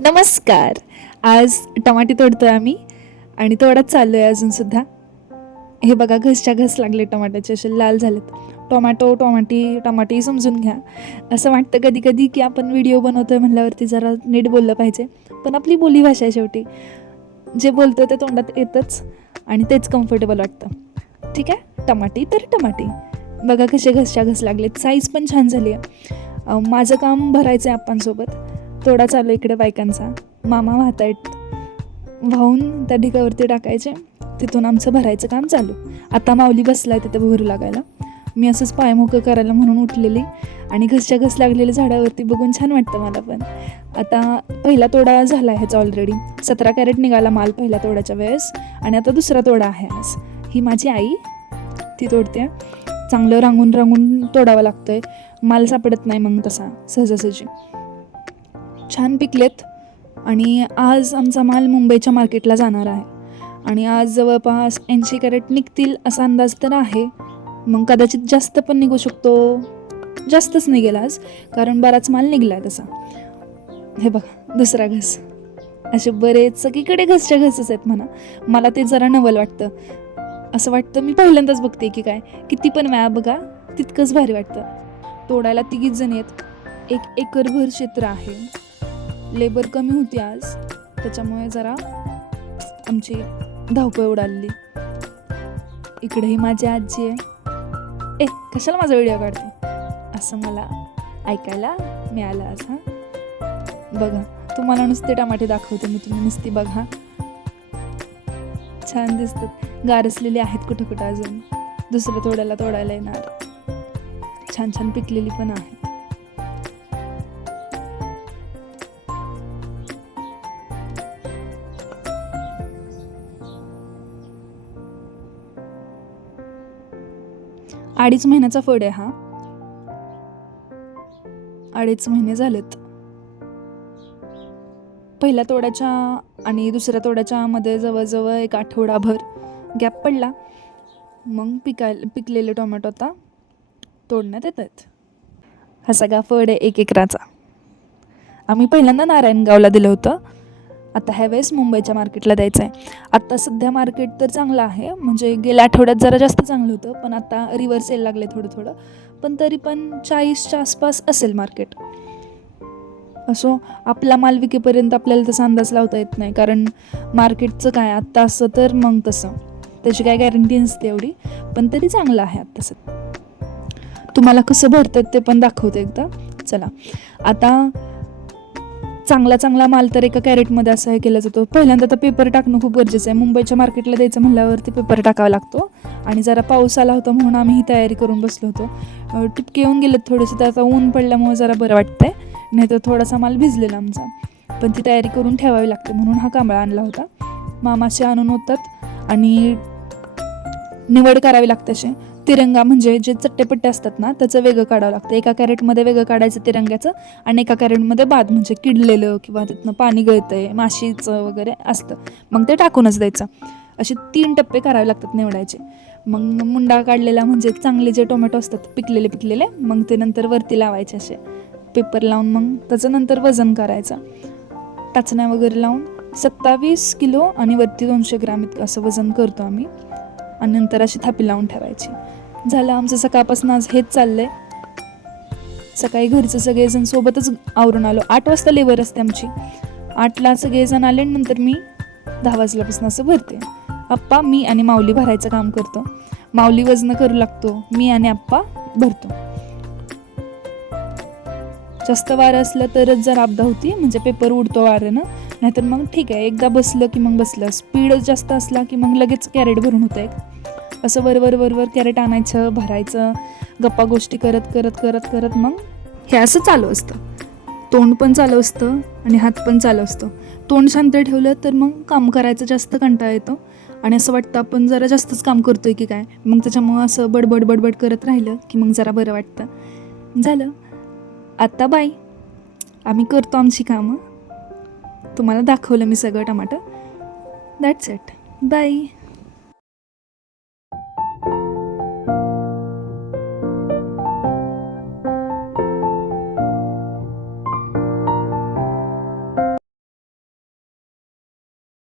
नमस्कार. आज टमाटे तोडतोय आम्ही आणि तोडत चाललो आहे अजूनसुद्धा हे बघा घसच्या घस लागले टमाट्याचे असे लाल झालेत. टोमॅटो टोमॅटी टमाटी समजून घ्या. असं वाटतं कधी कधी की आपण व्हिडिओ बनवतो आहे म्हणल्यावरती जरा नीट बोललं पाहिजे. पण आपली बोलीभाषा आहे शेवटी. जे बोलतो ते तोंडात येतच आणि तेच कम्फर्टेबल वाटतं. ठीक आहे? टमाटी तर टमाटी. बघा कसे घसच्या घस लागलेत. साईज पण छान झाली आहे माझं काम भरायचं आहे आपणसोबत तोडा चालू इकडे बायकांचा. मामा वाहत आहेत. वाहून त्या ढिगावरती टाकायचे. तिथून आमचं भरायचं काम चालू. आता माऊली बसलाय तिथे भरू लागायला. मी असंच पायमोकं करायला म्हणून उठलेली. आणि घसच्या घस लागलेल्या झाडावरती बघून छान वाटतं मला पण. आता पहिला तोडा झाला आहे ह्याचा ऑलरेडी सतरा कॅरेट निघाला माल पहिल्या तोडाच्या वेळेस. आणि आता दुसरा तोडा आहे आज. ही माझी आई. ती तोडते. चांगलं रांगून रांगून तोडावं लागतंय. माल सापडत नाही मग तसा सहजासहजी. छान पिकलेत आणि आज आमचा माल मुंबईच्या मार्केटला जाणार आहे. आणि आज जवळपास ऐंशी कॅरेट निघतील असा अंदाज तर आहे. मग कदाचित जास्त पण निघू शकतो. जास्तच निघेल आज कारण बराच माल निघला आहे तसा. हे बघा दुसरा घस. असे बरेच सगळीकडे घसच्या घसच आहेत म्हणा. मला ते जरा नवल वाटतं. असं वाटतं मी पहिल्यांदाच बघते की काय. किती पण वेळा बघा तितकंच भारी वाटतं. तोडायला तिघीच जण आहेत. एक एकरभर क्षेत्र आहे. लेबर कमी होती आज. त्याच्यामुळे जरा आमची धावपळ उडाली. इकडेही माझी आजी आहे. ए कशाला माझा व्हिडिओ काढते? असं मला ऐकायला मिळालं आज हां? बघा तुम्हाला नुसते टमाटे दाखवते मी तुम्ही नुसती बघा. छान दिसतात. गारसलेली आहेत कुठं कुठं अजून. दुसरं तोडायला तोडायला येणार. छान छान पिकलेली पण आहे अडीच महिन्याचा फड आहे हा. अडीच महिने झालेत. पहिल्या तोड्याच्या आणि दुसऱ्या तोड्याच्या मध्ये जवळजवळ एक आठवडाभर गॅप पडला. मग पिकायला पिकलेले टोमॅटो आता तोडण्यात येत आहेत. हा सगळा फड आहे एक एकराचा आम्ही पहिल्यांदा नारायणगावला दिलं होतं. आता ह्यावेळेस मुंबईच्या मार्केटला द्यायचं आहे आत्ता सध्या मार्केट तर चांगलं आहे म्हणजे गेल्या आठवड्यात जरा जास्त चांगलं होतं पण आता रिव्हर्स यायला लागले थोडं थोडं पण तरी पण चाळीसच्या आसपास असेल मार्केट. असो आपला माल विकेपर्यंत आपल्याला तसा अंदाज लावता येत नाही कारण मार्केटचं काय आत्ता असं तर मग तसं. त्याची काय गॅरंटी नसते एवढी पण तरी चांगलं आहे आत्ता तसं तुम्हाला कसं भरतात ते पण दाखवते एकदा. चला. आता चांगला चांगला माल तर एका कॅरेटमध्ये असं हे केला जातो. पहिल्यांदा तर पेपर टाकणं खूप गरजेचं आहे. मुंबईच्या मार्केटला द्यायचं म्हणल्यावरती पेपर टाकावा लागतो. आणि जरा पाऊस आला होता म्हणून आम्ही ही तयारी करून बसलो होतो. टिपके येऊन गेलेत थोडेसे तर आता ऊन पडल्यामुळे जरा बरं वाटतंय. नाही तर थोडासा माल भिजलेला आमचा. पण ती तयारी करून ठेवावी लागते म्हणून हा कांबळा आणला होता. मामाचे आणून होतात आणि निवड करावी लागते असे तिरंगा म्हणजे जे चट्टेपट्टे असतात ना त्याचं वेगळं काढावं लागतं. एका कॅरेटमध्ये वेगळं काढायचं तिरंग्याचं आणि एका कॅरेटमध्ये बाद म्हणजे किडलेलं किंवा तिथनं पाणी गळतंय माशीचं वगैरे असतं. मग ते टाकूनच द्यायचं. असे तीन टप्पे करावे लागतात निवडायचे. मग मुंडा काढलेला म्हणजे चांगले जे टोमॅटो असतात पिकलेले पिकलेले मग ते नंतर वरती लावायचे असे. पेपर लावून मग त्याचं नंतर वजन करायचं. टाचण्या वगैरे लावून सत्तावीस किलो आणि वरती दोनशे ग्राम इतकं असं वजन करतो आम्ही. आणि नंतर अशी थापी लावून ठेवायची. झालं आमचं सकाळपासून आज हेच चाललंय. सकाळी घरचं सगळेजण सोबतच आवरून आलो. आठ वाजता लेबर असते आमची. आठला सगळेजण आले आणि नंतर मी दहा वाजल्यापासून असं भरते. आप्पा मी आणि माऊली भरायचं काम करतो. माऊली वजन करू लागतो. मी आणि आप्पा भरतो. जास्त वारं असलं तरच जर अपदा होती. म्हणजे पेपर उडतो वाऱ्यानं. नाहीतर मग ठीक आहे. एकदा बसलं की मग बसलं. स्पीड जास्त असला की मग लगेच कॅरेट भरून होतं एक. असं वरवर वरवर कॅरेट आणायचं भरायचं गप्पा गोष्टी करत करत करत करत मग हे असं चालू असतं. तोंड पण चालू असतं आणि हात पण चालू असतं. तोंड शांत ठेवलं तर मग काम करायचं जास्त कंटाळा येतो. आणि असं वाटतं आपण जरा जास्तच काम करतोय की काय? मग त्याच्यामुळं असं बडबड बडबड करत राहिलं की मग जरा बरं वाटतं. झालं. आत्ता बाय आम्ही करतो आमची कामं. तुम्हाला दाखवलं मी सगळं टमाटर. That's it by